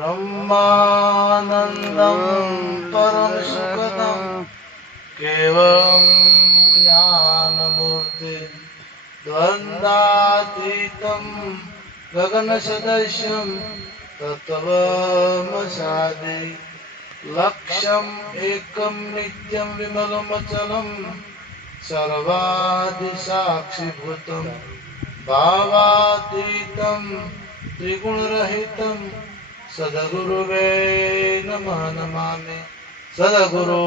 ब्रह्मानन्दं परम सुखदं केवलं ज्ञानमूर्ति द्वन्द्वातीतं गगनसदृशं तत्त्वमसादि लक्ष्यम् एकं नित्यं विमलमचलं सर्वादिसाक्षिभूतं भावातीतं त्रिगुणरहितं सद्गुरुवे नमः नमामि। सद्गुरु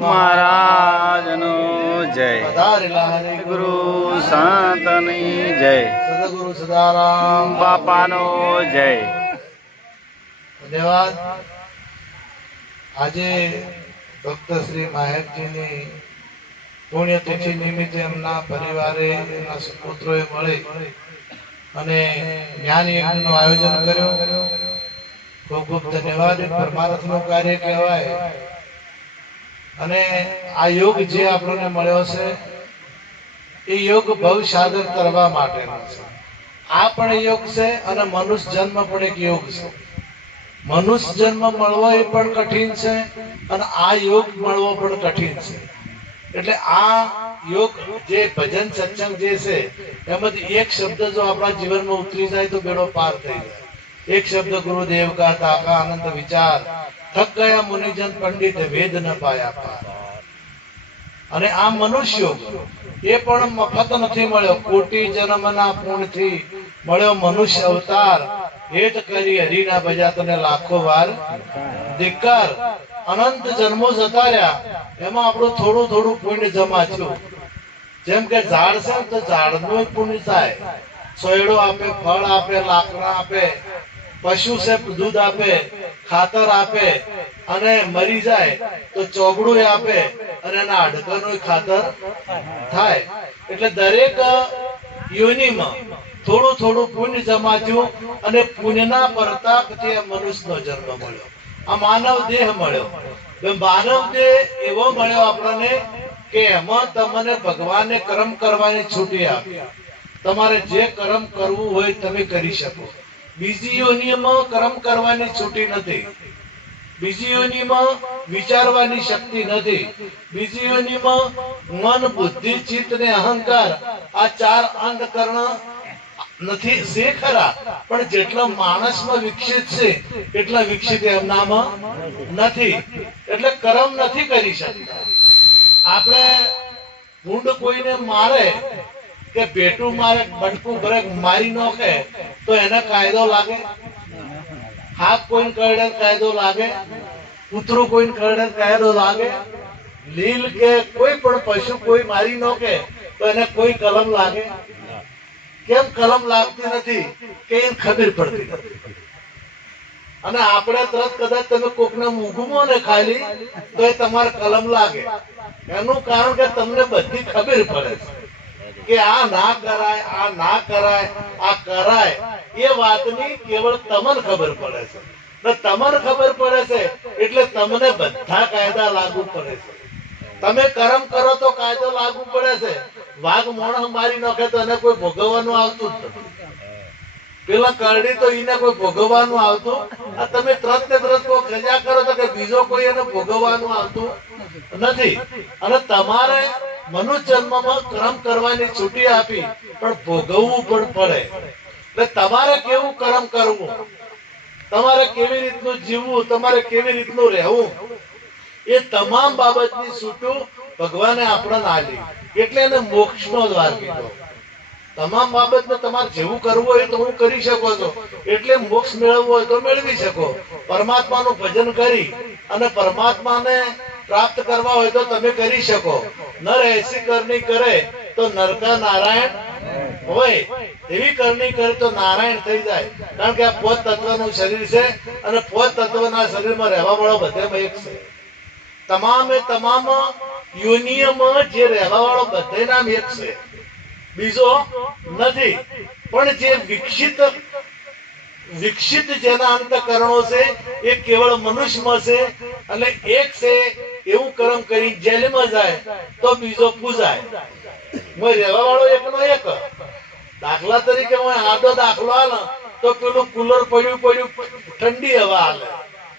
महाराजनो जय। पधारेला हरे गुरु संतनी जय। सद्गुरु सदाराम बापानो जय। धन्यवाद। આજે ભક્ત શ્રી માહેરજીની પુણ્યતિથિ નિમિત્તે એમના પરિવારે એમના સુપુત્રોએ મળી અને જ્ઞાન યજ્ઞનું આયોજન કર્યું। ખૂબ ખૂબ ધન્યવાદ। પરમાર્થનું કાર્ય કહેવાય અને આ યોગ જે આપણને મળ્યો છે એ યોગ ભવ સાગર તરવા માટેનો છે। આ પણ યોગ છે અને મનુષ્ય જન્મ પણ એક યોગ છે। મનુષ્ય જન્મ મળવો એ પણ કઠિન છે અને આ યોગ મળવો પણ કઠિન છે। એટલે આ યોગ જે ભજન સત્સંગ જે છે એમાંથી એક શબ્દ જો આપણા જીવનમાં ઉતરી જાય તો બેડો પાર થઈ જાય। એક શબ્દ ગુરુદેવ કા તાકા આનંદ વિચાર થક ગયા મુનિજન પંડિત વેદ ન પાયા પાર। અને આ મનુષ્યો એ પણ મફત નથી મળ્યો। કોટી જન્મના પુણ્યથી મળ્યો મનુષ્ય અવતાર। हेत करी हरिना बजा तने लाखो वार धिक्कार। अनंत जन्मो जता रह्या एमां आपणुं थोडुं थोडुं पुण्य जमा थयुं। जेम के झाड़ छे तो झाड़नुं पुण्य थाय। सोयडो आपे, फळ आपे, लाकड़ा आपे, पशु से दूध आपे, खातर आपे अने मरी जाए तो चोगड़ुं आपे अने एना हाडकानुं खातर थाय। એટલે દરેક યોનિમાં થોડું થોડું પુણ્ય જમા થયું અને પુણ્યના પ્રતાપથી આ મનુષ્યનો જન્મ મળ્યો। આ માનવ દેહ મળ્યો। માનવ દેહ એવો મળ્યો આપણને કે એમાં તમને ભગવાને કર્મ કરવાની છૂટી આપી। તમારે જે કર્મ કરવું હોય તમે કરી શકો। બીજી યોનિમાં કર્મ કરવાની છૂટી નથી। બીજી યોનિમાં વિચારવાની શક્તિ નથી। બીજી યોનિમાં મન, બુદ્ધિ, ચિત્ત ને અહંકાર આ ચાર અંધકરણ નથી છે ખરા પણ જેટલા માણસમાં વિકસિત છે એટલા વિકસિત એમનામાં નથી। એટલે કર્મ નથી કરી શકતા। આપણે ભૂંડ કોઈને મારે કે પેટું મારે, બટકું ભરે મારી નાખે તો એને કાયદો લાગે? હાથ કોઈને કરડે કાયદો લાગે? કૂતરું કોઈને કરડે કાયદો લાગે? લીલ કે કોઈ પણ પશુ કોઈ મારી નાખે તો એને કોઈ કલમ લાગે? કેમ કલમ લાગતી નથી? કે એને ખબર પડતી નથી। અને આપણે તરત કદાચ તમે કોકને મૂગમો ને ખાલી તો એ તમારે કલમ લાગે। એનું કારણ કે તમને બધી ખબર પડે છે કે આ ના કરાય, આ ના કરાય, આ કરાય। એ વાતની કેવળ તમને ખબર પડે છે ને તમને ખબર પડે છે એટલે તમને બધા કાયદા લાગુ પડે છે। તમે કર્મ કરો તો કાયદો લાગુ પડે છે। વાઘ મોણસ મારી નાખે તો એને કોઈ ભોગવવાનું આવતું જ નથી। પેલા કરડી તો એને કોઈ ભોગવવાનું આવતું। આ તમે તરત ને તરત કોઈ ખજા કરો તો કે બીજો કોઈ એને ભોગવવાનું આવતું નથી। અને તમારે મનુષ્ય જન્મમાં કર્મ કરવાની છૂટી આપી પણ ભોગવવું પણ પડે। એટલે તમારે કેવું કર્મ કરવું, તમારે કેવી રીતનું જીવવું, તમારે કેવી રીતનું રહેવું એ તમામ બાબતની છૂટું ભગવાને આપણને આલી। એટલે એને મોક્ષનો દ્વાર કીધો। તમામ બાબતને તમારે જેવું કરવું હોય તો હું કરી શકો છો। એટલે મોક્ષ મેળવવો હોય તો મેળવી શકો। પરમાત્માનું ભજન કરી અને પરમાત્માને પ્રાપ્ત કરવા હોય તો તમે કરી શકો। નર એસી કરણી કરે તો નરકા નારાયણ હોય, એવી કરણી કરે તો નારાયણ થઈ જાય। કારણ કે આ પોત તત્વનું શરીર છે અને પોત તત્વના શરીરમાં રહેવા વાળો બધામાં એક છે। તમામે તમામ યોનિયમાં જે રહેવા વાળો બધે નામ એક છે, બીજો નથી। પણ જે વિકસિત જેના અંતકરણો છે એ કેવળ મનુષ્યમાં છે। એટલે એક છે એવું કર્મ કરી જેલમાં જાય તો બીજો પૂજાય। રહેવા વાળો એકનો એક। દાખલા તરીકે હું આડો દાખલો આલો તો પેલું કુલર પડ્યું ઠંડી હવા હાલે,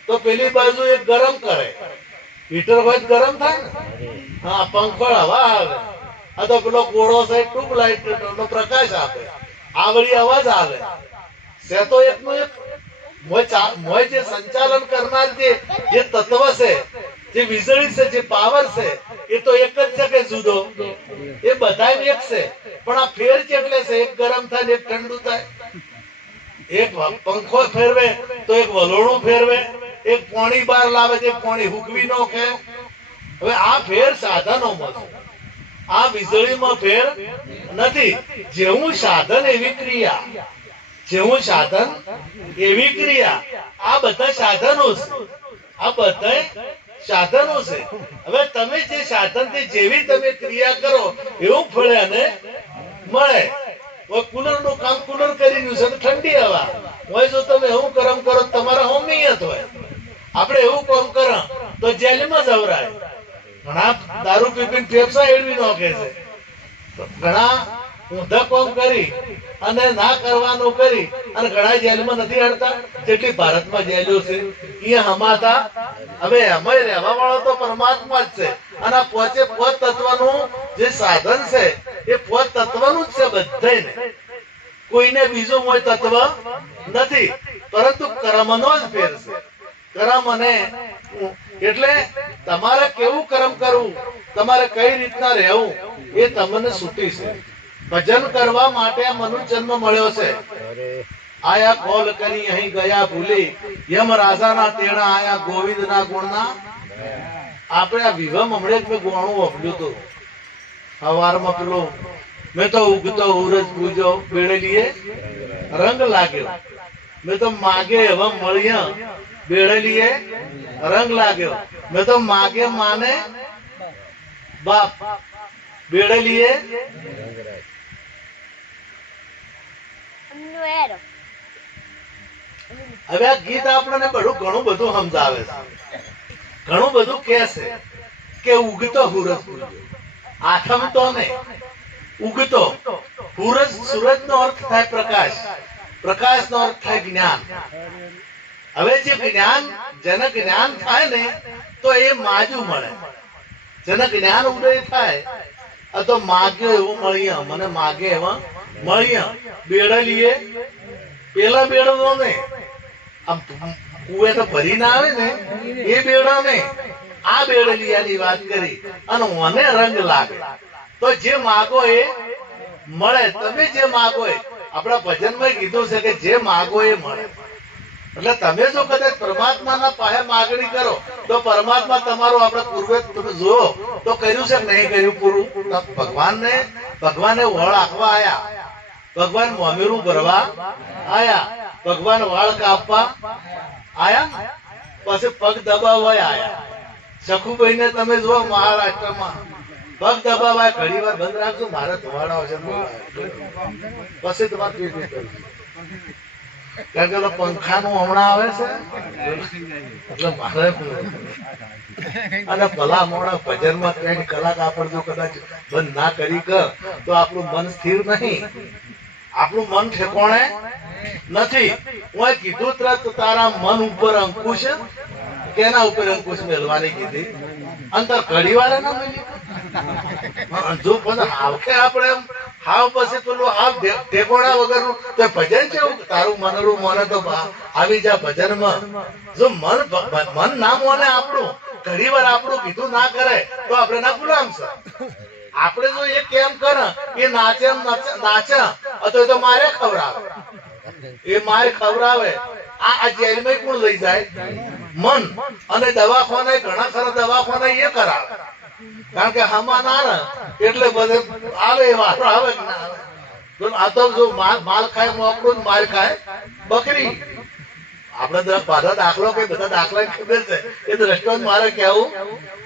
તો પેલી બાજુ એક ગરમ કરે, હીટર હોય તો ગરમ થાય ને, હા પંખો હવા આવે, આ તો પેલો ગોળો છે ટ્યુબલાઇટ નો પ્રકાશ આપે, આવડી અવાજ આવે છે. તો એકનું એક મોય જે સંચાલન કરનાર જે તત્વ છે, જે વીજળી છે, જે પાવર છે, એ તો એક જ છે કે જુદો? એ બધા એક છે, પણ આ ફેર કેટલે છે? એક ગરમ થાય ને એક ઠંડુ થાય, એક પંખો ફેરવે તો એક વલોણું ફેરવે, એક પાણી બહાર લાવે તો એક પાણી હુકવી નો કે. હવે આ ફેર સાધનોમાં છે, આ વીજળીમાં ફેર નથી. જેવું સાધન એવી ક્રિયા, જેવું સાધન એવી ક્રિયા. આ બધા સાધનો છે, આ બધા સાધનો છે. હવે તમે જે સાધનથી જેવી તમે ક્રિયા કરો એવું ફળે અને મળે. કુલર નું કામ કુલર કરી રહ્યું છે, ઠંડી હવા હોય. જો તમે એવું કરમ કરો તમારા હોમિયત હોય. આપણે એવું કામ કરો તો જેલમાં જવરાય. ઘણા દારૂ પીપીને ફેફસા એડવી નાખે છે, ઘણા ઊંધા કામ કરી અને ના કરવાનું કરી અને ઘણા જેલમાં નથી હડતા. જેટલી ભારતમાં જેલો છે અહીંયા હમાતા. હવે અમે રહેવા વાળો તો પરમાત્મા જ છે, અને આ પોચે પોચ તત્વનું જે સાધન છે એ પોચ તત્વનું જ છે બધાને. કોઈને બીજું કોઈ તત્વ નથી, પરંતુ કર્મનો જ ફેર છે. કર્મ અને એટલે તમારે કેવું કર્મ કરવું, તમારે કઈ રીતના રહેવું એ તમને છૂટી છે. ભજન કરવા માટે મનુષ્ય જન્મ મળ્યો છે. આયા કોલ કરી અહીં ગયા ભૂલી, યમ રાજાના તેડા આયા ગોવિંદના ગુણના. આપણે આ વિવમ હમણાં મેં ગોણું વાપર્યું હતું સવારમાં. પેલું મેં તો ઉગતો ઉરજ પૂજો બેડેલીએ રંગ લાગ્યો, મેં તો માગે એવા મળ્યા બેડેલીએ રંગ લાગ્યો, મેં તો માગે માને બાપ બેડેલીએ. હવે આ ગીત આપણને ઘણું બધું સમજાવે છે, ઘણું બધું કે છે કે ઉગતો સૂરજ પૂજો. આઠમ તો ને ઉગતો સૂરજ નો અર્થ થાય પ્રકાશ, પ્રકાશ નો અર્થ થાય જ્ઞાન. હવે જે જ્ઞાન, જેને જ્ઞાન થાય ને તો એ માજુ મળે. જેને જ્ઞાન ઉદય થાય તો માગ્યો એવું મળ્યા, મને માગે એવા મળ્યા. બેડલીએ પેલા બેડો ને આમ કુએ તો ભરી ના આવે ને એ બેડો ને આ બેડલિયાની વાત કરી અને મને રંગ લાગે. તો જે માગો એ મળે. તમે જે માગો એ, આપણા ભજનમાં કીધું છે કે જે માગો એ મળે. એટલે તમે જો કદાચ પરમાત્માના પાસે માગણી કરો તો પરમાત્મા તમારું, આપણે પૂર્વે તમે જુઓ તો કર્યું છે નહીં કર્યું પૂરું. ભગવાને વળ આખવા આયા, ભગવાન મોમેરું ભરવા આયા, ભગવાન વાળ કાપવા આયા, પછી પગ દબાવવા આયા. સખુભાઈ ને તમે જુઓ મહારાષ્ટ્રમાં પગ દબાવાય. ઘડી વાર બંધ રાખજો, મારે ધોવાડા આવશે પછી તમારે કારણ કે પંખાનું હમણાં આવે છે એટલે મારે. અને ભલા મોડા ભજનમાં ત્રણ કલાક આપણે જો કદાચ બંધ ના કરી કર તો આપણું મન સ્થિર નહીં, આપણું મન ઠેકોણે નથી. હું કીધું તરત તારા મન ઉપર અંકુશ, કેના ઉપર અંકુશ મેળવાની કીધી? અંતર ઘડી વાર ના મળી. જો હાવખે આપણે હાવ પછી પેલું હાવ ઠેકોણા વગરનું તો ભજન છે. તારું મનરું મને તો આવી જા ભજનમાં. જો મન ના મોને આપણું, ઘડી વાર આપણું કીધું ના કરે તો આપણે ના ગુલામ છે. આપણે જો એ કેમ કરે એ નાચે અથવા તો મારે ખવડાવે, એ મારે ખવડાવે. આ જેલમાં કોણ લઈ જાય? મન. અને દવાખાને ઘણા ખરા દવાખાને એ કરાવે, કારણ કે હમા ના એટલે બધે આવે વારો આવે ના આવે. આ તો જો માલ ખાય મોકળું, માલ ખાય બકરી. આપણે બધા દાખલો કે બધા દાખલા ખબર છે એ દ્રષ્ટાંત મારે કેવું.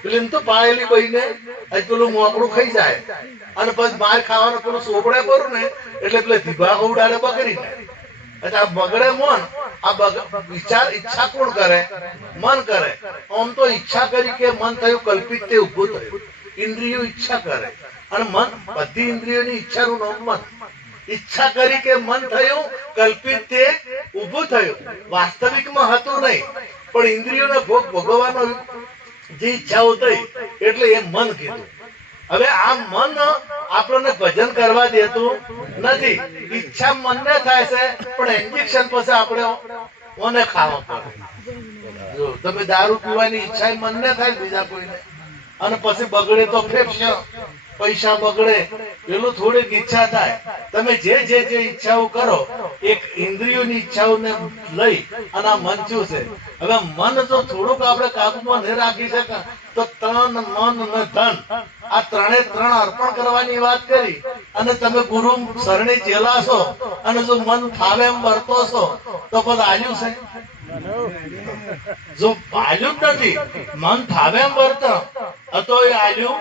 પેલી તો પાળેલી બહીને પેલું મોકળું ખાઈ જાય અને પછી માર ખાવાનું પેલું સોપડે કરું ને એટલે પેલે ધીભા ઉડાડે બકરી ને. એટલે આ બગડે મન. આ ઈચ્છા કોણ કરે? મન કરે. આમ તો ઈચ્છા કરી કે મન થયું કલ્પિત તે ઉભું થયું. ઇન્દ્રિયો ઈચ્છા કરે અને મન, બધી ઇન્દ્રિયોની ઈચ્છાનું નામ મન. ઈચ્છા કરી કે મન થયું, કલ્પિત તે ઊભું થયું. વાસ્તવિકમાં હતું નહીં, પણ ઇન્દ્રિયોનો ભોગ ભોગવવાનો જે ઈચ્છાઓ થઈ એટલે એ મન કીધું. હવે આ મન આપણને ભજન કરવા દેતું નથી. ઈચ્છા મનને થાય છે, પણ ઇન્જેક્શન પછી આપણે ઓને ખાવા પડે. જો તમે દારૂ પીવાની ઈચ્છા મનને થાય, બીજા કોઈને, અને પછી બગડે તો ફેફસા, પૈસા બગડે, પેલું થોડીક ઈચ્છા થાય. તમે જે ઈચ્છાઓ કરો, એક ઇન્દ્રિયોની ઈચ્છાઓને લઈ અને આ મન શું છે. હવે મન જો થોડુંક આપણે કાબુમાં ન રાખી શકે તો તન, મન અને ધન આ ત્રણે ત્રણ અર્પણ કરવાની વાત કરી. અને તમે ગુરુ શરણે ચેલા છો અને જો મન ફાવે એમ વર્તો છો તો પદ આલ્યું છે. જો આલ્યું જ નથી, મન ફાવે એમ વર્તો તો એ આલ્યું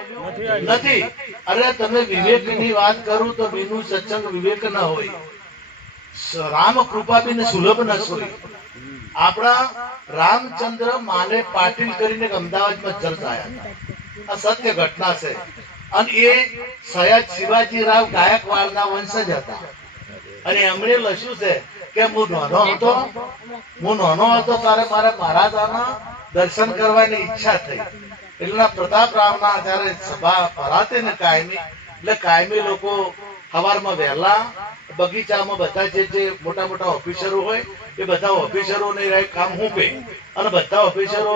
નથી. અરે તમે વિવેકની વાત કરું તો બીનું સત્સંગ વિવેક ન હોય. રામ કૃપા બીને સુલભ ન હોય. આપણા રામચંદ્ર માને પાટીલ કરીને અમદાવાદમાં ચર્ચ આવ્યા. આ સત્ય ઘટના છે. અને એ સયાજ શિવાજી રાવ ગાયકવાડના વંશજ હતા. અને એમણે લખ્યું છે કે હું નાનો હતો ત્યારે મારે મહારાજાના દર્શન કરવાની ઈચ્છા થઈ. એટલે પ્રતાપ રાવના જયારે સભા ભરાતી ને કાયમી, એટલે કાયમી લોકો સવારમાં વહેલા બગીચામાં બધા જે મોટા મોટા ઓફિસરો હોય એ બધા ઓફિસરોને કામ મૂકે અને બધા ઓફિસરો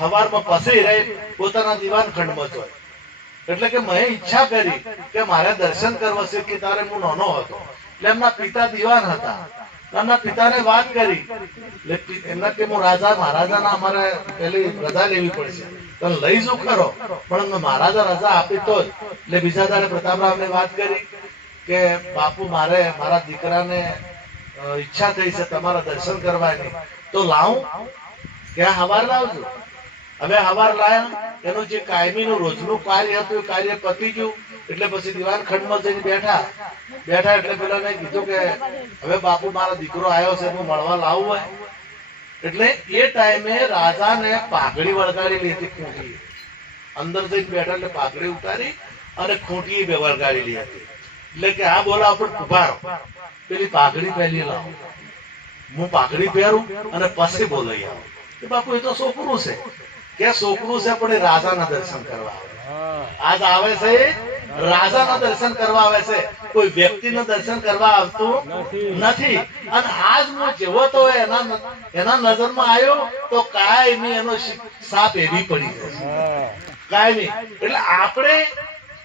સવારમાં પસી રહે પોતાના દીવાન ખંડમાં હોય. એટલે કે મેં ઈચ્છા કરી કે મારે દર્શન કરવા છે. કે તારે હું નાનો હતો એટલે એમના પિતા દીવાન હતા. એમના પિતાને વાત કરી એટલે એમના કે હું રાજા મહારાજાના અમારે પેલી રજા લેવી પડશે, તને લઈ જુ ખરો, પણ મહારાજા રજા આપી તો જ. એટલે બીજા દાડે પ્રતાપરાવને વાત કરી કે બાપુ મારે મારા દીકરાને ઈચ્છા થઈ છે તમારા દર્શન કરવાની, તો લાવું કે હવાર લાવજો. હવે હવાર લાયા, એનું જે કાયમીનું રોજનું કાર્ય હતું એ કાર્ય પતી ગયું. એટલે પછી દીવાન ખંડમાં જઈને બેઠા. એટલે પેલાને કીધું કે હવે બાપુ મારો દીકરો આવ્યો છે, હું મળવા લાવું હોય. એટલે એ ટાઈમે રાજાને પાઘડી વળગાડેલી હતી, ખૂંટી અંદર જઈને બેઠા એટલે પાઘડી ઉતારી અને ખૂંટી બે વળગાડેલી હતી. એટલે કે આ બોલા પણ ઉભા રહો, પેલી પાઘડી પહેલી લાવો, હું પાઘડી પહેરું અને પછી બોલાઈ આવું. બાપુ એ તો છોકરું છે. કે છોકરું છે પણ એ રાજાના દર્શન કરવા આવે. આજ આવે છે રાજાના દર્શન કરવા આવે છે, કોઈ વ્યક્તિના દર્શન કરવા આવતું નથી. અને આજ હું જેવો તો એના નજરમાં આવ્યો તો કાયમી એનો સાપ એવી પડી જશે, કાયમી. એટલે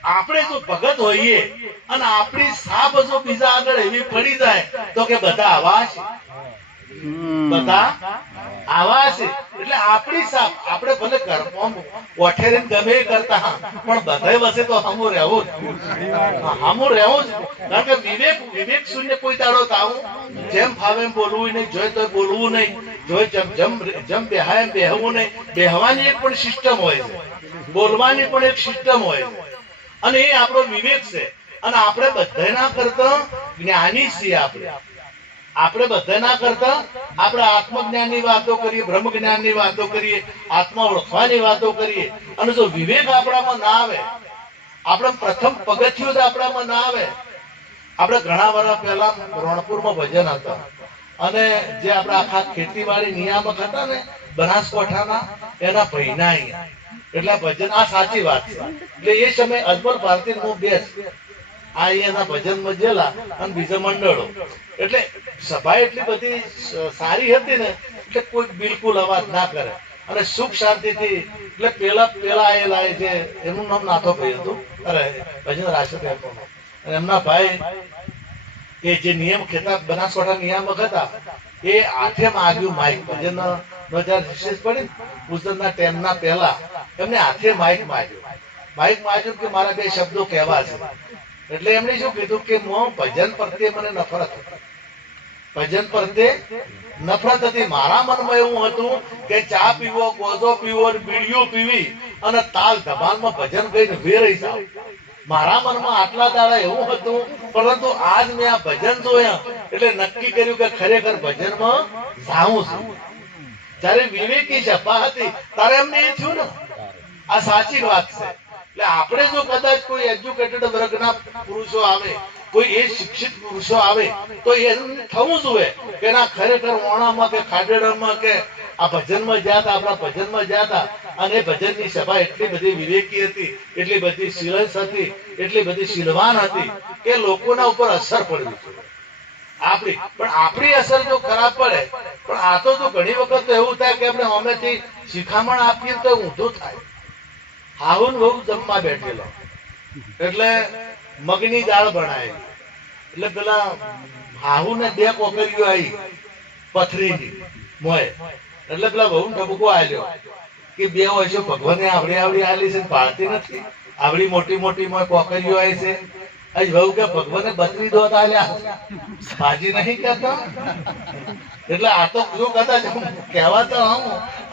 આપણે જો ભગત હોઈએ અને આપણી સાપ જો બીજા આગળ એવી પડી જાય તો કે બધા આવા છે, બધા આવા છે. એટલે આપણી સાપ આપણે ભલે ઓઠેરીને ગમે કરતા, પણ બધાય વસે તો હમું રહેવું જ. કારણ કે વિવેક શૂન્ય કોઈ દાડો તાવું જેમ ફાવે એમ બોલવું નહીં, જોઈ તો બોલવું નહીં, જોઈ જેમ બેહાય એમ બેહવું નહીં. બેહવાની એક પણ સિસ્ટમ હોય છે, બોલવાની પણ એક સિસ્ટમ હોય છે. અને એ આપણો વિવેક છે. અને આપણે બધાના કરતા જ્ઞાની છીએ. આપણે બધાના કરતા આપણે આત્મજ્ઞાનની વાતો કરીએ, બ્રહ્મ જ્ઞાનની વાતો કરીએ, આત્મા ઓળખવાની વાતો કરીએ. અને જો વિવેક આપણામાં ના આવે, આપણે પ્રથમ પગથિયું જ આપણામાં ના આવે. આપણે ઘણા વર્ષ પહેલા રણપુરમાં ભજન હતા અને જે આપણા આખા ખેતીવાડી નિયામક હતા ને બનાસકાંઠાના, એના ભાઈના અહીંયા. એટલે ભજન આ સાચી વાત છે. એટલે એ સમય અજમલ ભારતી હું બેસ આ અહીંયાના ભજનમાં જેલા અને બીજા મંડળો. એટલે સભા એટલી બધી સારી હતી ને, એટલે કોઈ બિલકુલ અવાજ ના કરે અને સુખ શાંતિથી. એટલે પેલા આયેલા જે એનું નામ નાથોભાઈ હતું, અરે ભજન રાશિ એમના ભાઈ એ જે નિયમ ખેતા બનાસકાંઠા નિયામક હતા, એ હાથે માગ્યું માઇક. ભજન જયારે વિશેષ પડી પૂજનના ટાઈમના પહેલા એમને હાથે માઇક માગ્યું કે મારા બે શબ્દો કહેવા છે. એટલે એમણે શું કીધું કે ભજન પ્રત્યે મને નફરત હતી, ભજન પ્રત્યે નફરત હતી. મારા મનમાં એવું હતું કે ચા પીવો, ગોજો પીવો, બીડીઓ પીવી અને તાલ ધમાલમાં ભજન ગઈને વેરાઈ જાવ. મારા મનમાં આટલા દાડા એવું હતું. પરંતુ આજ મેં આ ભજન જોયા એટલે નક્કી કર્યું કે ખરેખર ભજનમાં જાઉં છું. જયારે વિવેકી સભા હતી ત્યારે એમને એ થયું ને આ સાચી વાત છે. એટલે આપણે જો કદાચ કોઈ એજ્યુકેટેડ વર્ગના પુરુષો આવે કોઈ એ શિક્ષિત પુરુષો આવે તો એમ થવું જોઈએ કે ના ખરેખર ઓણામાં કે ખાડેડામાં કે આ ભજનમાં ગયા હતા, આપણા ભજનમાં ગયા હતા, અને ભજનની સભા એટલી બધી વિવેકી હતી, એટલી બધી શીલસ હતી, એટલી બધી શીલવાન હતી કે લોકોના ઉપર અસર પડવી જોઈએ આપણી અસર જો ખરાબ પડે, પણ આ તો જો ઘણી વખત એવું થાય કે આપણે હોમેથી શિખામણ આપીએ તો ઊંધું થાય. હાહુન બહુ જમવા બેઠેલો એટલે મગની દાળ બનાવી, એટલે પેલા હાહુ ને 2 કોકરીઓ આવી પથરીની મોય, એટલે પેલા બહુ ઠપકો આલ્યો કે 2 વર્ષો ભગવાને આવડી આલી છે, પાળતી નથી, આવડી મોટી મોટી મોય કોકરીઓ આવી છે. આજ બહુ કે ભગવાને 32 દોત આલ્યા, ભાજી નહીં કહેતા. એટલે આ તો શું કદાચ કહેવા તો હું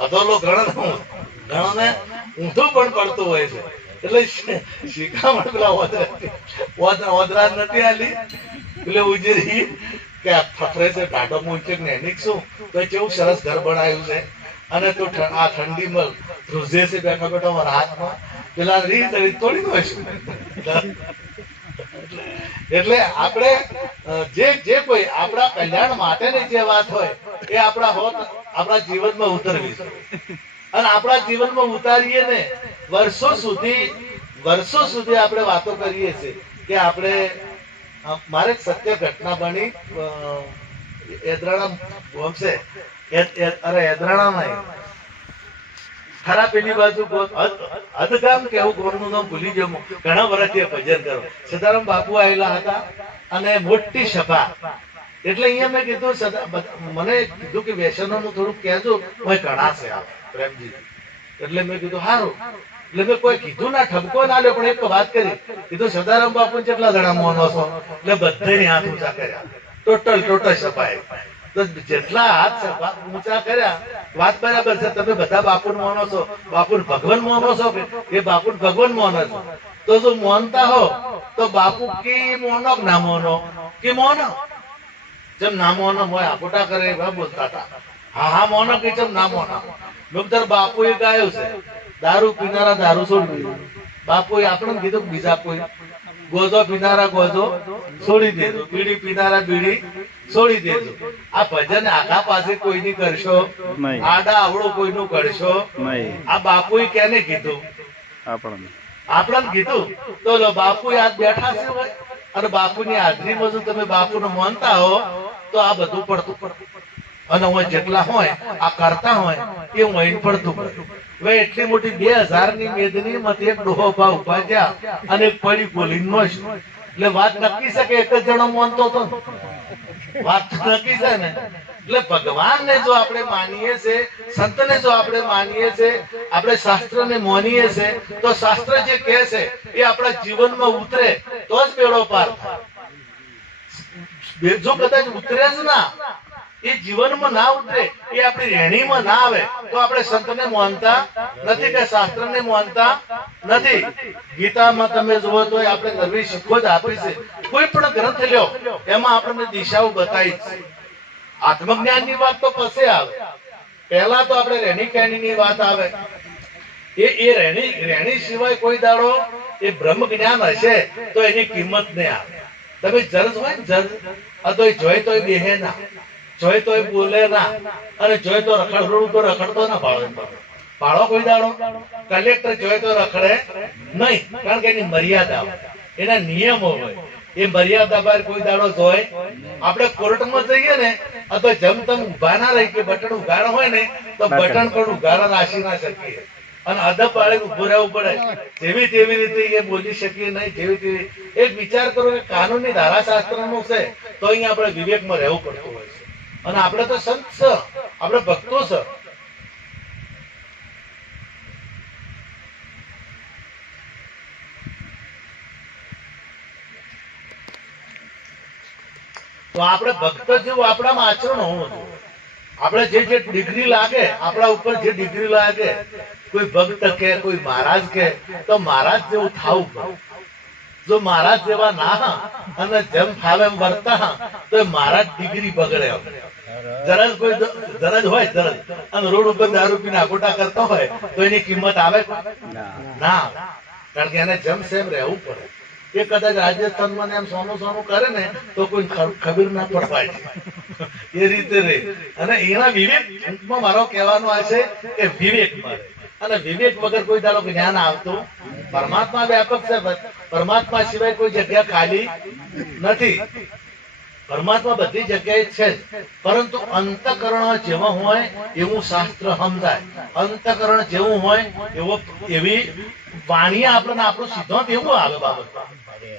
અધોલો ઘણો ને ઊંધું પણ પડતું હોય છે. એટલે શિખામણ પેલા ઓદરા નથી આલી, એટલે ઉજરી કે ફફરે છે ટાટો મૂંચે નેનિક શું તો કેવું સરસ ઘર બનાવ્યું છે, અને તું આ ઠંડીમાં ધ્રુજે છે બેઠા બેઠા મારા હાથમાં, પેલા રીત તોડી દો છું. એટલે આપણે જે કોઈ આપણા કલ્યાણ માટેની જે વાત હોય એ આપણા જીવનમાં ઉતરવી છે, અને આપણા જીવનમાં ઉતારીએ ને વર્ષો સુધી આપણે વાતો કરીએ છીએ કે આપણે મારે સત્ય ઘટના બની એદરાણા છે, અરે એદરાણા નહીં ખરા પેલી બાજુ અધગામ કેવું ગોળનું નામ ભૂલી જવું, ઘણા વર્ષથી ભજન કરો. સદારામ બાપુ આવેલા હતા અને મોટી સભા, એટલે અહીંયા મેં કીધું મને કીધું કે વ્યસનોનું થોડુંક કહેજો, ઘણા છે આ પ્રેમજી. એટલે મેં કીધું સારું, એટલે મેં કોઈ કીધું ના, ઠપકો ના લ્યો, પણ એક વાત કરી, કીધું સદારામ બાપુ કેટલા જણા મોનો છો, એટલે બધાને હાથ ઊંચા કર્યા, ટોટલ સભાએ. તો જેટલા હાથ ઊંચા કર્યા વાત બરાબર છે, તમે બધા બાપુને માનો છો, બાપુને ભગવાન માનો છો કે એ બાપુને ભગવાન માનો છો, તો જો માનતા હો તો બાપુ કી મોનો ના મોનો કે મોનો, જેમ ના મોનો હોય આપોટા કરે એવા બોલતા હતા. હા મોનો કે જેમ ના મોનો. ડોક્ટર બાપુએ ગાયું છે દારૂ પીનારા દારૂ છોડી દીધું, બાપુએ આપણને કીધું બીજા કોઈ ગોજો પીનારા ગોજો છોડી દેજો, બીડી પીનારા બીડી છોડી દેજો. આ ભજન આખા પાસે કોઈની કરશો, આડા આવડો કોઈનું કરશો, આ બાપુએ કેને કીધું? આપણને કીધું. તો બાપુ યાદ બેઠા છે હોય, અને બાપુની હાજરીમાં જો તમે બાપુને માનતા હો તો આ બધું પડતું અને હું જેટલા હોય આ કરતા હોય એ હું પડતું પડતું. હવે એટલી મોટી 2000 ની મેદની માંથી એક ડોહો ભાવ ઉભા થયા અને એક પડી બોલી નો, એટલે વાત નક્કી છે કે એક જ જણો માનતો હતો, વાત નક્કી છે ને. એટલે ભગવાનને જો આપણે માનીએ છે, સંતને જો આપણે માનીએ છે, આપણે શાસ્ત્રને માનીએ છે, તો શાસ્ત્ર જે કહે છે એ આપણા જીવનમાં ઉતરે તો જ બેડો પાર થાય. જો કદાચ ઉતરે જ ના, એ જીવનમાં ના ઉતરે, એ આપણી રહેણીમાં ના આવે તો આપણે સંતને માનતા નથી કે શાસ્ત્રને માનતા નથી. ગીતામાં તમે જુઓ તો આપણે નવી શીખો જ આપી છે. કોઈ પણ ગ્રંથ લ્યો એમાં આપણને દિશાઓ બતાવી છે. આત્મજ્ઞાન ની વાત તો પછી આવે, પહેલા તો આપણે રહેણી કહેણી ની વાત આવે. એ રહેણી સિવાય કોઈ દાડો એ બ્રહ્મ જ્ઞાન હશે તો એની કિંમત નહીં આવે. તમે જજ હોય ને જજ, તો જોઈ તો બેહે ના, જોઈ તો બોલે ના, અને જોઈ તો રખડતો ના ભાળો કોઈ દાડો. કલેક્ટર જોઈ તો રખડે નહીં, કારણ કે એની મર્યાદા, એના નિયમો હોય. એ મર્યાદા બહાર કોઈ દાડો જોય. આપણે કોર્ટમાં જઈએ ને તો જેમ તેમ ઉભા ના રહી, કે બટન ઉગાડ હોય ને તો બટન પણ ઉગાડ નાસી ના શકીએ, અને અદબ વાળે ઉભું રહેવું પડે. જેવી તેવી રીતે એ બોલી શકીએ નહીં, જેવી તેવી. એક વિચાર કરો કે કાનૂની ધારાશાસ્ત્ર નું છે તો અહીંયા આપણે વિવેકમાં રહેવું પડતું હોય છે. અને આપણે તો સંત છે, આપણે ભક્તો છે. તો આપણે ભક્ત જેવું આપણામાં આચરણ હોવું જોઈએ. આપણે જે ડિગ્રી લાગે આપણા ઉપર, જે ડિગ્રી લાગે, કોઈ ભક્ત કે કોઈ મહારાજ કે તો મહારાજ જેવું થવું પડે. જો મહારાજ જેવા ના અને જેમ ફાવે એમ વર્તા તો મહારાજ ડિગ્રી બગડે. જરજ કોઈ જરજ હોય જરજ, અને રોડ ઉપર દારૂ પીને આગોટા કરતો હોય તો એની કિંમત આવે ના, કારણ કે એને જેમ સેમ રહેવું પડે. એ કદાચ રાજસ્થાનમાં એમ સોનું સોનું કરે ને તો કોઈ ખબર ના પડવાય એ રીતે રે. અને એના વિવેકમાં મારો કહેવાનો આ છે કે વિવેક મળે, અને વિવેક વગર કોઈ દાડો જ્ઞાન આવતું. પરમાત્મા વ્યાપક છે, પરમાત્મા સિવાય કોઈ જગ્યા ખાલી નથી. પરમાત્મા બધી જગ્યાએ છે જ, પરંતુ અંતકરણ જેવા હોય એવું શાસ્ત્ર સમજાય. અંતકરણ જેવું હોય એવી વાણી આપણને આપણું સિદ્ધાંત એવું આવે બાબતમાં.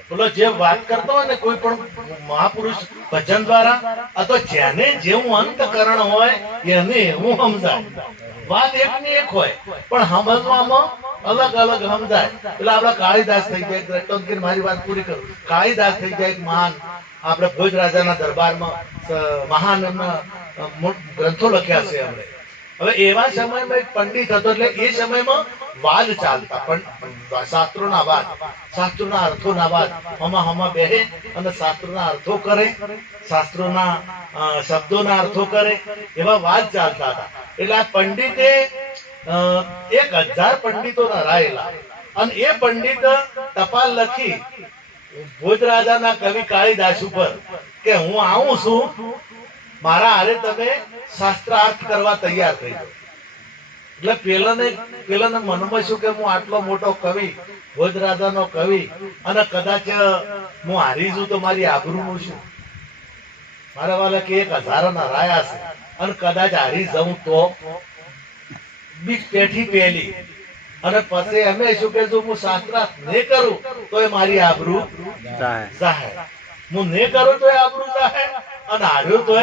બોલો જે વાત કરતો હોય ને કોઈ પણ મહાપુરુષ ભજન દ્વારા, અથવા જેને જેવું અંતકરણ હોય એને એવું સમજાય. વાત એક ને એક હોય પણ સમજવામાં અલગ અલગ સમજાય. એટલે આપડા કાળીદાસ થઈ જાય, મારી વાત પૂરી કરું. કાળીદાસ થઈ જાય મહાન, આપણે ભોજ રાજાના દરબારમાં મહાન ગ્રંથો લખ્યા છે એમણે. હવે એવા સમયમાં એક પંડિત હતો, એટલે એ સમયમાં વાદ ચાલતા, પણ શાસ્ત્રોના વાદ, શાસ્ત્રોના અર્થોના વાદ, હમા બેહે અને શાસ્ત્રોના અર્થો કરે, શાસ્ત્રોના શબ્દોના અર્થો કરે, એવા વાદ ચાલતા હતા. એટલે આ પંડિતે 1000 પંડિતો રાયેલા, અને એ પંડિત ટપાલ લખી ભોજ રાજાના કવિ કાળીદાસ ઉપર કે હું આવું છું, મારા હારે તમે શાસ્ત્રાર્થ કરવા તૈયાર થઈ જાઓ. એટલે પેલાને મનમાં શું કે હું આટલો મોટો કવિ, ભોજ રાજાનો કવિ, અને કદાચ હું હારી છું તો મારી આબરૂનું શું? મારા વાલા કે 1000 ના રાયા છે, અને કદાચ હારી જાઉં તો બીક પેઠી પેલી, અને પછી અમે શું કે હું શાસ્ત્રાર્થ નહીં કરું તો એ મારી આબરૂ જાહે, હું નહીં કરું તો એ આબરૂ જાહે, અને હાર્યો તો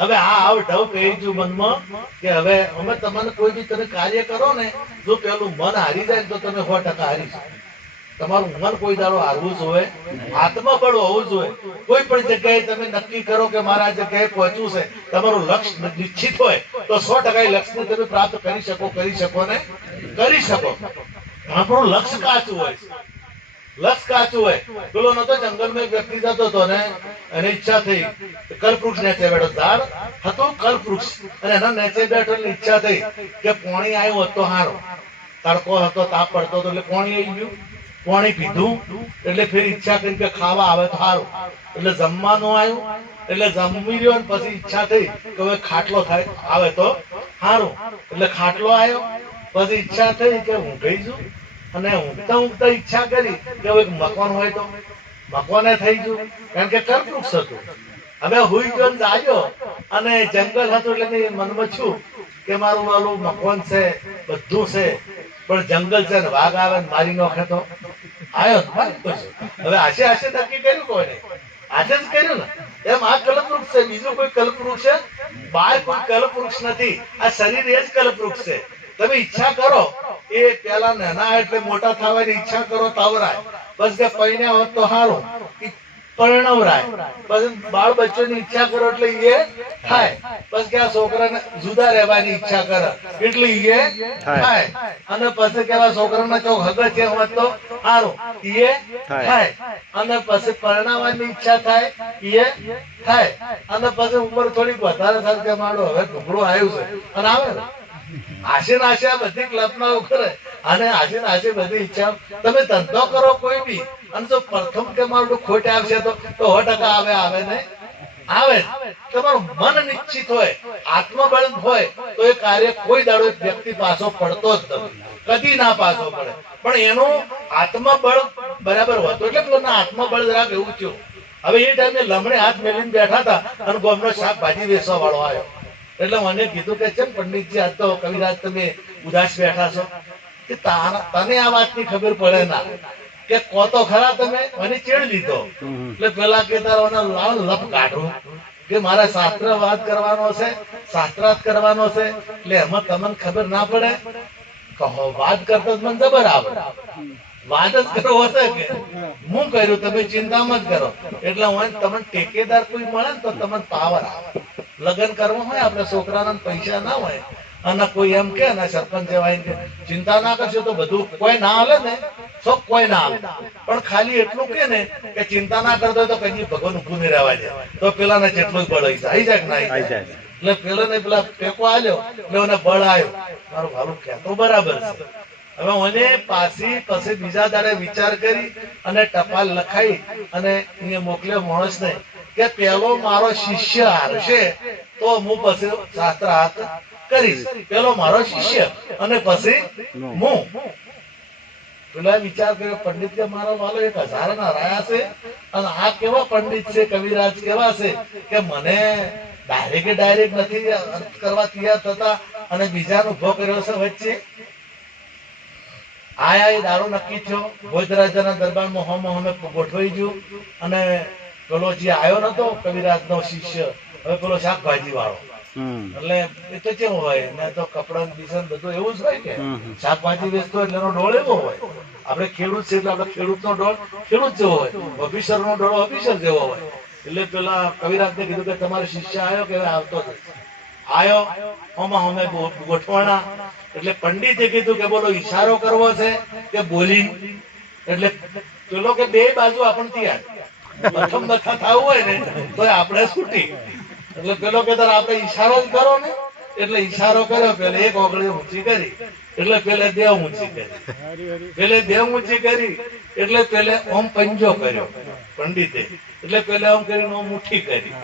હવે આવ ઢવ કહી છું મનમાં કે હવે અમે તમને કોઈ બી તમે કાર્ય કરો ને, જો પેલું મન હારી જાય તો તમે 100% હારી છો. તમારું મન કોઈ દાડો હારવું જોઈએ, આત્મબળ હોવું જોઈએ. કોઈ પણ જગ્યાએ તમે નક્કી કરો કે મારા આ જગ્યાએ પહોંચવું છે, તમારું લક્ષ્ય નિશ્ચિત હોય તો 100% લક્ષ્યને તમે પ્રાપ્ત કરી શકો ને કરી શકો. આપણું લક્ષ્ય કાચું હોય, લક્ષ કાચું હોય. પેલો નતો જંગલમાં એક વ્યક્તિ જતો હતો ને, એને ઈચ્છા થઈ કલ્પવૃક્ષ નીચે બેઠો, ઝાડ હતું કલ્પવૃક્ષ, અને એના નીચે બેઠો એટલે ઈચ્છા થઈ કે પાણી આવ્યું હતો હારો, તડકો હતો, તાપ પડતો હતો, એટલે પાણી આવી ગયું. પાણી પીધું એટલે ફેર ઈચ્છા કરી કે ખાવા આવે તો સારું, એટલે જમવાનું આવ્યું, એટલે જમી રહ્યો, અને પછી ઈચ્છા થઈ કે હવે ખાટલો થાય આવે તો સારું, એટલે ખાટલો આવ્યો. પછી ઈચ્છા થઈ કે ઊંઘી છું, અને ઊંઘતા ઊંઘતા ઈચ્છા કરી કે હવે મકાન હોય તો મકાને થઈ ગયું, કારણ કે કલ્પવૃક્ષ હતું. હવે હુઈ ગયો જાગ્યો, અને જંગલ હતું એટલે મનમાં છું કે મારું વાલું મકાન છે, બધું છે, પણ જંગલ છે ને વાઘ આવે ને મારી નોખે તો આવ્યો. હવે આશે નક્કી કર્યું, કોઈને આજે જ કર્યું ને. એમ આ કલ્પવૃક્ષ છે, બીજું કોઈ કલ્પવૃક્ષ છે? બહાર કોઈ કલ્પવૃક્ષ નથી, આ શરીર એ જ કલ્પવૃક્ષ છે. તમે ઈચ્છા કરો, એ પેલા નાના એટલે મોટા થવાની ઈચ્છા કરો તાવરાય, બસ કે પૈણ્યા હોત તો સારું, પરણવરાય. પછી બાળ બચ્ચોની ઈચ્છા કરો એટલે એ થાય. બસ કે આ છોકરાને જુદા રહેવાની ઈચ્છા કરે એટલે એ થાય. અને પછી કેવા છોકરાના ચોક હગર છે હોત તો સારું, એ થાય. અને પછી પરણાવવાની ઈચ્છા થાય, એ થાય. અને પછી ઉંમર થોડીક વધારે થાય કે મારો હવે ઢોકળું આવ્યું છે, અને આવે ને આશે નાશે આ બધી કલ્પનાઓ કરે, અને આશે નાશે બધી ઈચ્છા. તમે ધંધો કરો કોઈ બી, અને જો પ્રથમ કે મારું ખોટ આવશે તો 100% આવે ને આવે. તમારું મન નિશ્ચિત હોય, આત્મબળ હોય તો એ કાર્ય કોઈ દાડો એક વ્યક્તિ પાછો પડતો જ નથી, કદી ના પાછો પડે. પણ એનું આત્મબળ બરાબર હોતું, એટલે પેલું આત્મબળ જરાક એવું થયું. હવે એ ટાઈમે લમણે હાથ મેલીને બેઠા હતા, અને ગામનો શાકભાજી વેચવા વાળો આવ્યો. એટલે મને કીધું કે ચમ પંડિતજી આજ તો કવિરાજ તમે ઉદાસ બેઠા છો, કે તને આ વાતની ખબર પડે ના, કે કો તો ખરા તમે મને ચેડ લીધો. એટલે પેલા કે તારો લાવ લપ કાઢું કે મારા શાસ્ત્ર વાત કરવાનો છે, શાસ્ત્રાર્થ કરવાનો છે, એટલે એમાં તમને ખબર ના પડે. કહો વાત કરતો મને જબર આવડે, વાત જ કરવો હશે કે હું કર્યું, તમે ચિંતામાં જ કરો. એટલે હું તમને ટેકેદાર કોઈ મળે ને તો તમને પાવર આવે. લગ્ન કરવું હોય આપણે છોકરાના પૈસા ના હોય, અને કોઈ એમ કે સરપંચ જેવાય ચિંતા ના કરશો તો બધું કોઈ ના હાલે ને, સબ કોઈ ના હાલે. પણ ખાલી એટલું કે ને કે ચિંતા ના કરતો તો કઈ ભગવાન ઉભું નહીં રહેવા દે, તો પેલા ને જેટલું બળ આવી જાય કે ના આવી જાય. એટલે પેલો ને પેલા ટેકો આવ્યો એટલે એને બળ આવ્યો, મારું ભાલું ક્યાં તો બરાબર છે. હવે મને પાછી પછી બીજા દાડે વિચાર કરી અને ટપાલ લખાઈ અને અહીંયા મોકલ્યો માણસને કે પેલો મારો શિષ્ય હારશે તો હું પછી શાસ્ત્ર હાથ કરીશ, પેલો મારો શિષ્ય અને પછી હું. પેલા વિચાર કર્યો, પંડિત કે મારો વાલો 1000 ના રાયા છે અને આ કેવા પંડિત છે, કવિરાજ કેવા છે કે મને ડાયરેક્ટ નથી અર્થ કરવા તૈયાર થતા અને બીજાનો ઉભો કર્યો છે વચ્ચે. આયા એ દારૂ નક્કી થયો, ભોજરાજાના દરબારમાં હોમે ગોઠવાઈ ગયું અને પેલો જે આવ્યો નતો કવિરાજ નો શિષ્ય, હવે પેલો શાકભાજી વાળો, એટલે એ તો કેવું હોય ને, તો કપડા બીસન બધું એવું જ હોય કે શાકભાજી વેચતો એટલે એનો ડોળ એવો હોય. આપણે ખેડૂત છે એટલે આપણે ખેડૂત નો ડોળ ખેડૂત જેવો હોય, ઓફિસર નો ડોળ ઓફિસર જેવો હોય. એટલે પેલા કવિરાજ ને કીધું કે તમારો શિષ્ય આવ્યો કે આવતો આવ્યો, અમે ગોઠવાણા. એટલે પંડિતે કીધું કે બોલો ઈશારો કરવો છે કે બોલી, એટલે પેલો કે બે બાજુ આપણને તૈયાર, પ્રથમ દખા થવું હોય ને તો આપણે છૂટી. એટલે પેલો કે તારે આપણે ઈશારો જ કરો ને, એટલે ઈશારો કર્યો, પેલે એક ઓગળી ઊંચી કરી એટલે પેલે દેવ ઊંચી કરી, પેલે દેવ ઊંચી કરી એટલે પેલે ઓમ પંજો કર્યો પંડિતે, એટલે પેલે ઓમ કરીને ઓમ મુઠ્ઠી કરી,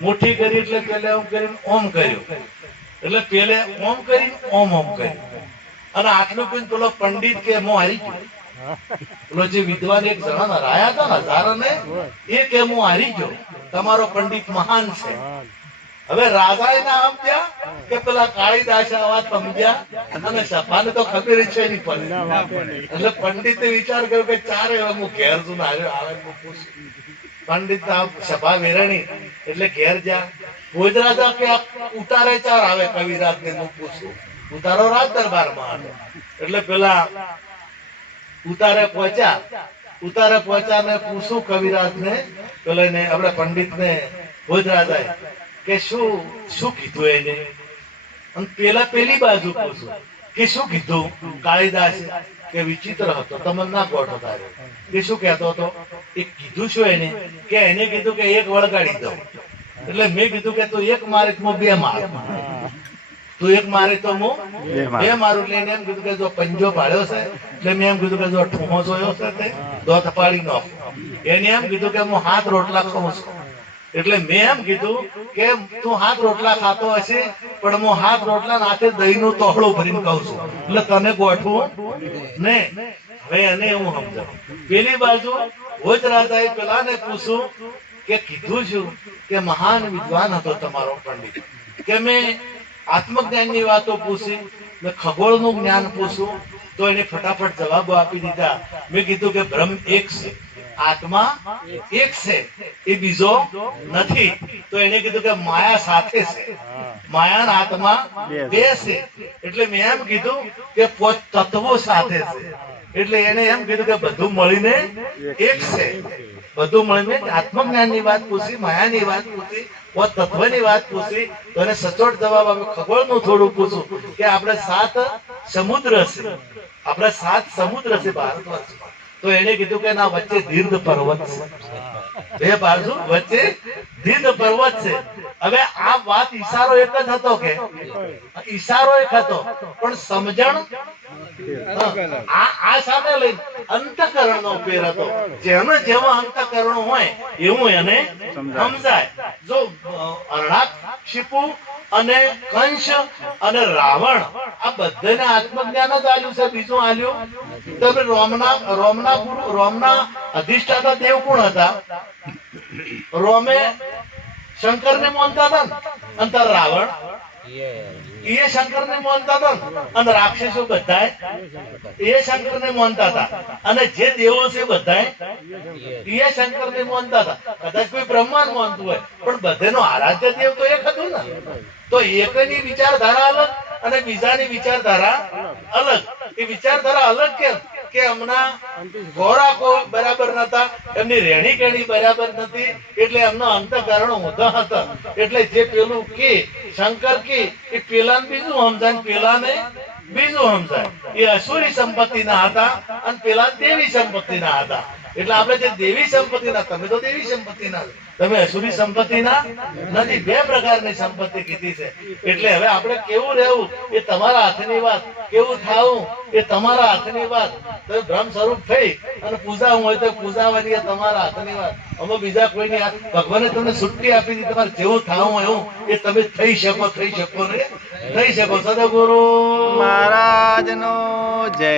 મુઠ્ઠી કરી એટલે પેલે ઓમ કરીને ઓમ કર્યું, એટલે પેલે ઓમ કરી ઓમ કર્યું. અને આટલું કહીને પેલો પંડિત કે હું હારી ગયો. પેલો જે વિદ્વાન એક જણા રાયા હતા ને 1000 ને, એ કે હું હારી ગયો, તમારો પંડિત મહાન છે. હવે રાજાએ ના સમજ્યા કે પેલા કાળીદાસ આ વાત સમજ્યા અને સભાને તો ખબર છે નહીં પડે. એટલે પંડિતે વિચાર કર્યો કે ચારે હું ઘેર છું આવે પંડિત સભા વેરણી એટલે ઘેર જા. ભોજરાજા કે ઉતારે ચાર આવે કવિરાજ ને હું પૂછું, ઉતારો રાજ દરબારમાં હતો. એટલે પેલા ઉતારે પહોંચ્યા ને પૂછું કવિરાજ ને, પેલા ને આપણે પંડિત ને ભોજરાજાએ કે શું કીધું એને, અને પેલા પેલી બાજુ પૂછું કે શું કીધું કાળીદાસ કે વિચિત્ર હતો, તમને ના ગોઠો તારે કે શું કહેતો હતો. એ કીધું શું એને કે એને કીધું કે એક વળગાડી દઉં. એટલે મેં કીધું કે તું એક મારે તો બે માર, તું એક મારે તો હું બે મારું. લઈને એમ કીધું કે જો પંજો પાડ્યો છે એટલે મેં એમ કીધું કે જો ઠૂમો જોયો છે તે દો થપાડી નો. એને એમ કીધું કે હું 7 રોટલા ખાઉં છું. એટલે મેં એમ કીધું કે તું 7 રોટલા ખાતો હશે પણ હું 7 રોટલા નાથે દહીં નું તોહડું ભરીને ખાઉં છું, એટલે તને ગોઠવું ને. હવે એને હું સમજાવું. પેલી બાજુ ભોજરાજાએ પેલાને પૂછું કે કીધું છું કે મહાન વિદ્વાન હતો તમારો પંડિત, કે મેં આત્મજ્ઞાન ની વાતો પૂછી, મેં ખગોળ નું જ્ઞાન પૂછું તો એને ફટાફટ જવાબો આપી દીધા. મેં કીધું કે બ્રહ્મ એક છે, આત્મા એક છે, એ બીજો નથી. તો એને કીધું કે માયા સાથે છે, માયા ના આત્મા બે છે. એટલે મેં એમ કીધું કે પોત તત્વો સાથે છે. એટલે એને એમ કીધું કે બધું મળીને એક છે. બધું મળીને આત્મજ્ઞાન ની વાત પૂછી, માયા ની વાત પૂછી, પોત તત્વ ની વાત પૂછી. તો એને સચોટ જવાબ આપ્યો. ખગોળ નું થોડું પૂછું કે આપણે 7 સમુદ્ર છે, આપણે 7 સમુદ્ર છે ભારતવર્ષમાં. તો એને કીધું કે ના વચ્ચે દીર્ઘ પર્વત છે, બે બાજુ વચ્ચે દીર્ઘ પર્વત છે. હવે આ વાત ઈશારો એક જ હતો, કે ઈશારો એક હતો પણ સમજણ આ સામે લઈને અંતઃકરણ નો ફેર હતો. જેનો જેવો અંતઃકરણ હોય એવું એને સમજાય. જો અરણાક્ષિપુ અને કંસ અને રાવણ આ બધાને આત્મજ્ઞાન જ આલ્યું છે, બીજું આલ્યું તમે રોમના અધિષ્ઠાતા દેવ કોણ હતા? રોમે શંકર ને માનતા હતા અને તાર રાવણ એ શંકર ને માનતા હતા અને રાક્ષસો બધા એ શંકર ને માનતા હતા અને જે દેવો છે બધા એ શંકર ને માનતા હતા. કદાચ કોઈ બ્રહ્માંડ માનતું હોય પણ બધાનો આરાધ્ય દેવ તો એક હતું ને. તો એકની વિચારધારા અલગ અને બીજાની વિચારધારા અલગ. એ વિચારધારા અલગ કેમ કે હમણાં ખોરાકો બરાબર નતા, એમની રહેણી કેણી બરાબર નથી, એટલે એમનો અંતઃકરણ ઊંધા હતા. એટલે જે પેલું કે શંકર કે એ પેલા બીજું સમજાય, પેલા ને બીજું સમજાય. એ અસુરી સંપત્તિ ના હતા અને પેલા દેવી સંપત્તિ ના હતા. એટલે આપણે જે દેવી સંપત્તિ ના, તમે તો દેવી સંપત્તિ ના તમે અસુરી સંપત્તિના નથી, બે પ્રકારની સંપત્તિ કીધી છે. એટલે હવે આપણે કેવું રહેવું એ તમારા હાથની વાત, કેવું થાવું એ તમારા હાથની વાત. તમે બ્રહ્મ સ્વરૂપ થઈ અને પૂજા હોય તો પૂજાવાની એ તમારા હાથની વાત. અમે બીજા કોઈની હાથ, ભગવાને તમને છુટ્ટી આપી દીધી, તમારે જેવું થાવું એવું એ તમે થઈ શકો ને થઈ શકો. સદગુરુ મહારાજ નો જય.